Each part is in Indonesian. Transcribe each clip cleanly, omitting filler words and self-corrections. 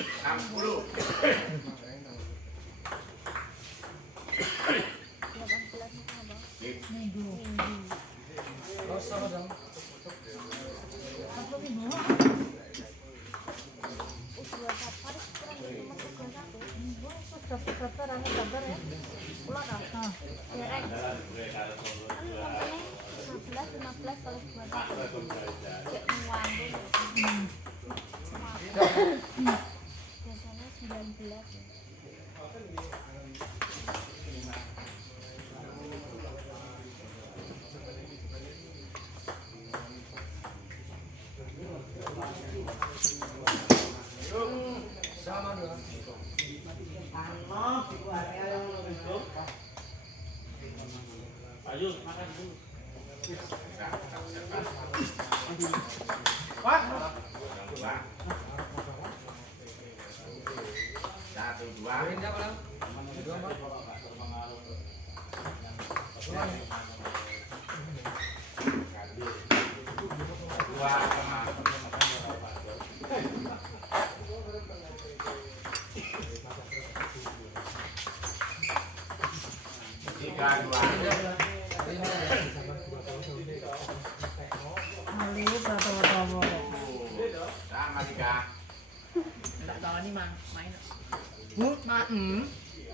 60. Ayo makan dulu. Wah. 1 sama 3. Enggak tahu nih main.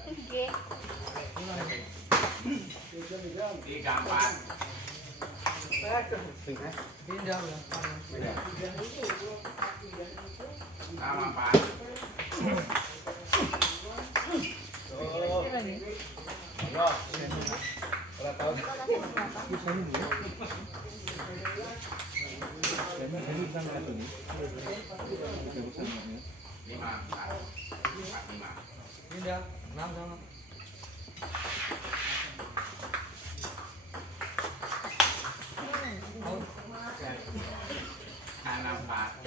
Oke. 3 4. Sama 4. Lima, 4, 5. Ini dah 6 sama. Kanan 4.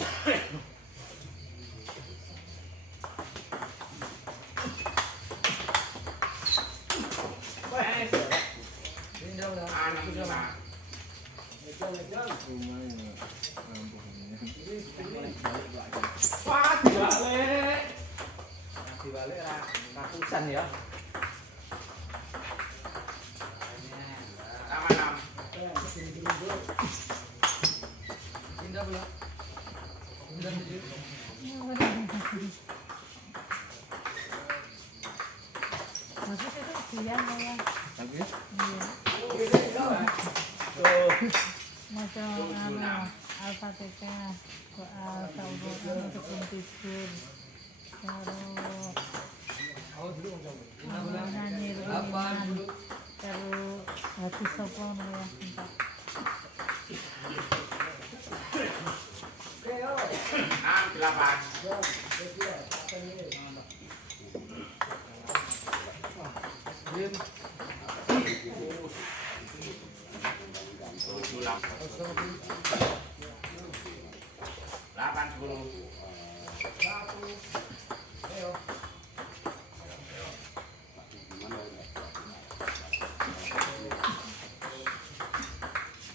Ini dah udah. 6 5. Wah, dibalik. Dibalik ratusan ya. Sama 6. Indah pula. Indah tujuh. Maksudnya itu dia ya. Bagus. Masa Al-Fatihah, Al-Fatihah untuk tidur. Awal dulu macam Kalau nyanyi apa dulu? terus hati sopong ya entah. 6 8. Dim. 7 8 10.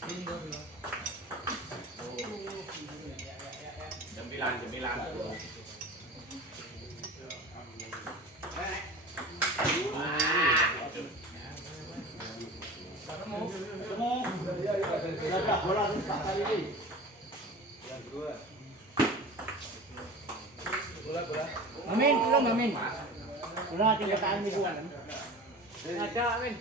Indah pula. 9 10. Amin, belum amin. Udah tinggal tahan mingguan. Ada Amin.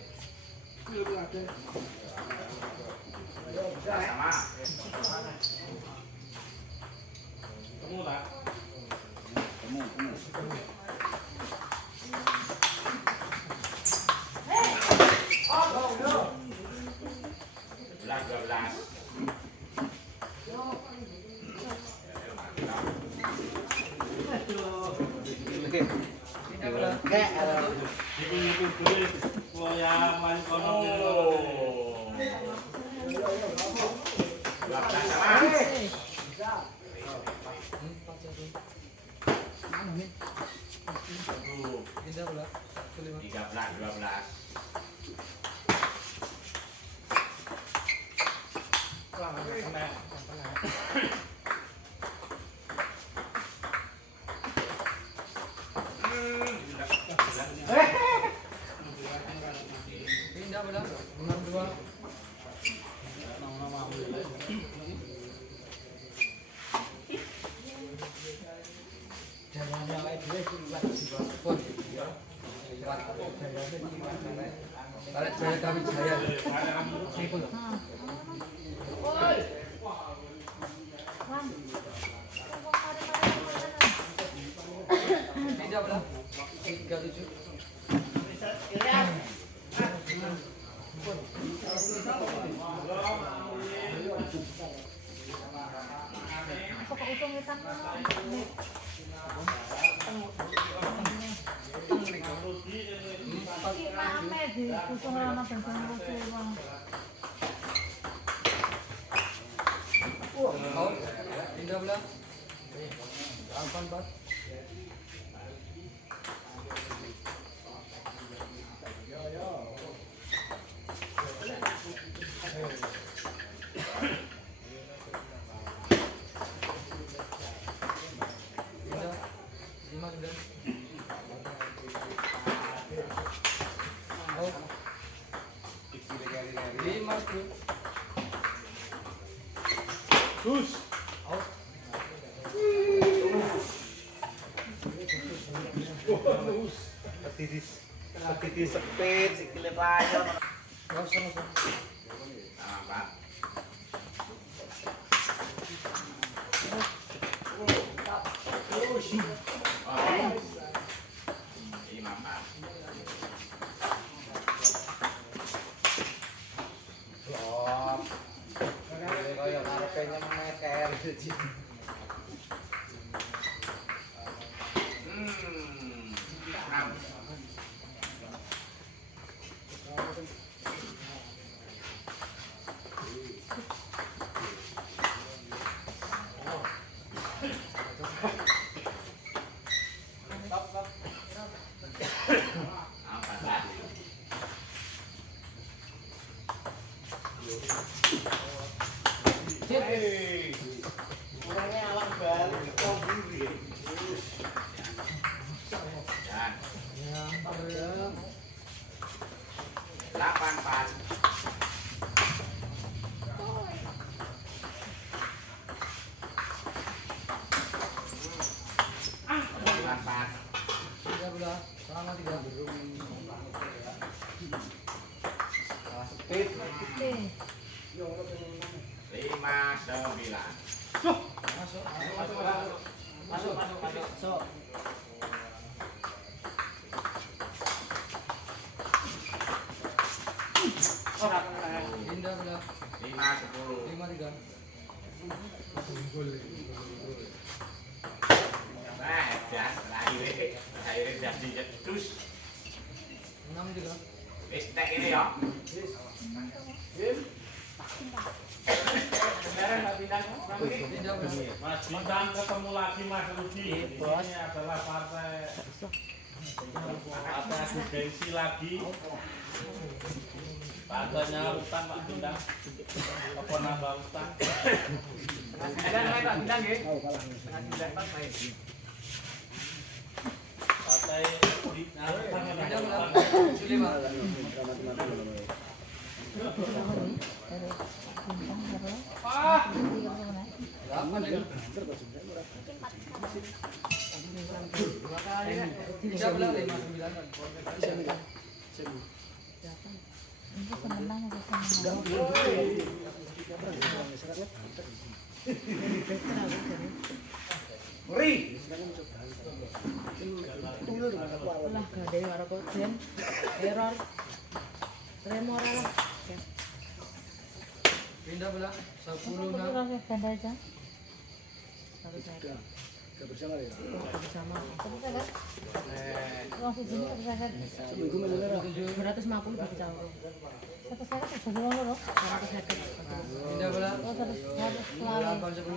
Sama. Kamu lah. Belas 12. Indah pula. Itu tulis yang main kono. 12 sama. Indah pula. 13 12. Tarik jaya kami jaya. Pindah belah. 37. Apa kok usung ngetan? Iki rame di usung ana bensin rusuh bang. Out. Pindah belah. 84. Pindah. 59. Out. 50. Gus. Out. Petiti sepit, sikile payon. Kosong. Nah, Pak. Oh. 54. Stop. Kaya karepe nyemeter. Enam. Empat. Orangnya alam balik ke buri. Dan 84. Pindah belah. Sama 3. Sepit. Oke. 59. Masuk. So. Pindah belah. 5-10. 53. Akhirnya jadi jedus. 63. Wis tek ini ya. Pindah belah. Mas Bintang ketemu lagi Mas Rudi. Ini adalah partai agensi lagi. Partainya utang Pak Bintang. Apa nambah utang? Partai Pindah belah. 75. Pindah belah 59. Ini semenang apa semenang? Ngeri. Lah gade karo koden. Error. Tremor lah. Pindah belah. 10. Kurang ganda aja. Satu saya. Bersama ya. Bersama. Terus kan? Langsung sini terus kan. 250 bisa campur. Satu saya kan sebelum lo. 150. Pindah belah. Oh, satu selalu. 8 10.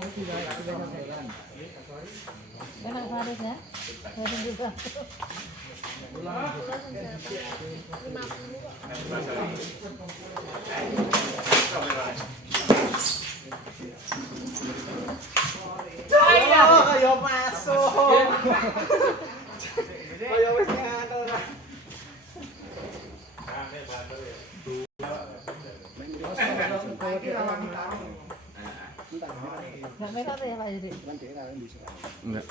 Enak harus ya. Harus juga. Ulang. Ayo masuk. Ayo wis ngantel lah. Enggak merah tuh ya Pak Yudi. Enggak.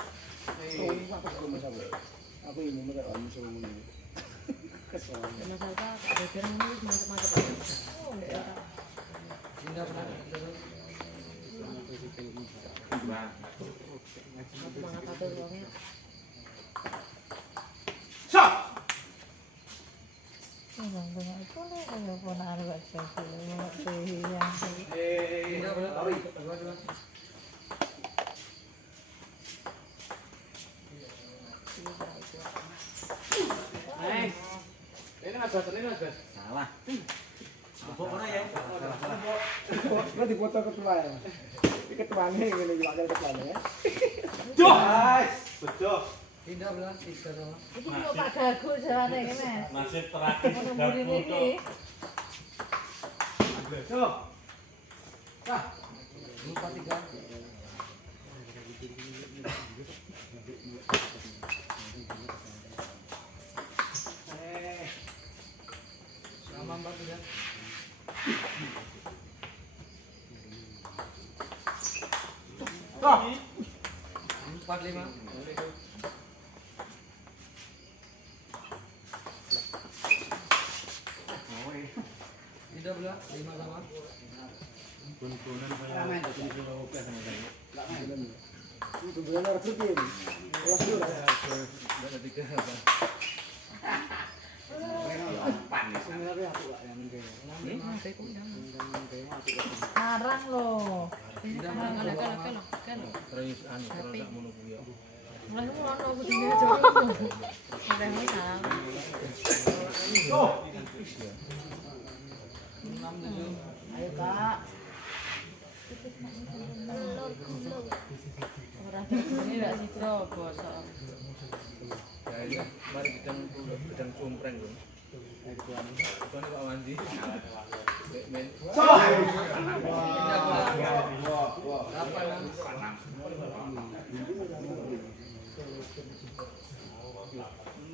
Aku ini mereka musuh ini. Masalah ada barang ini mantap-mantap. Oh, enggak. Pindah bola. Semangat satu uangnya. Stop. Bang banyak itu nih kalau pun ada baca film yang Pindah bola. Dua. Ini mas Bas, ini mas Bas. Salah. Bubuk mana ya? Lo dipoto ketua ya. Ini ketuanya ini wakil ketuanya ya. Guys, betul. Pindah bola. 3-2. itu kok Pak Gago jawane iki Mas. Nasib tragis Ono dan muri foto. iki. Tuh. Nah, 4-3. Sama 4-3. tuh. 4-5. Pindah bola. 5 sama. Main di sini dulu oke sama saya. Enggak main. Itu benar pergi. Kelas dulu. Pan ya. Sebenarnya aku lah yang kayak. Narang loh. Pindah bola. Kan. Terus anu terus tak ngono kuwi ya. Mulai mau ono kudu aja. Ada masalah. Tuh. 6-7. Ayo Kak. Ora Ini enggak sidro bosok. Ya ini mari gedang cumpreng lho. Itu nek Pak Wandi. Men. Pindah bola. 8-6.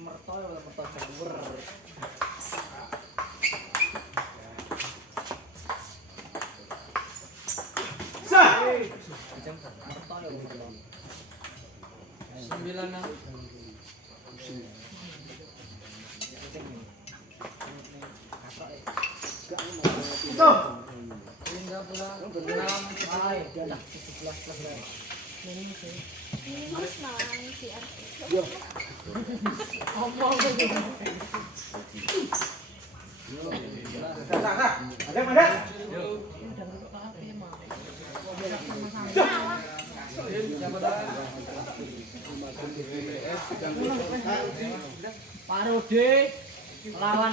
Mertoy mertoy cakur. Sah. Mertoy mertoy. 9-6. Tuh. Pindah bola. 6. ngomong gitu. Sah. Ada. Parodi lawan